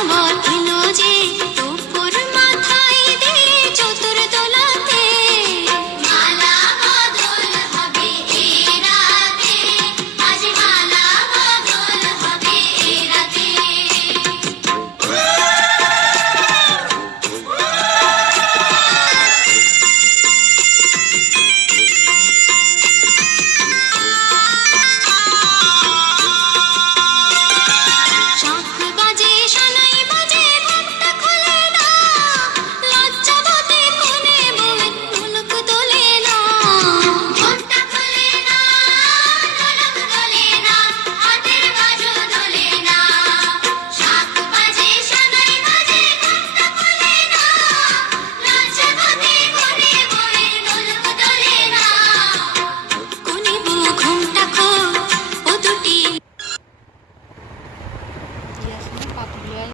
come on.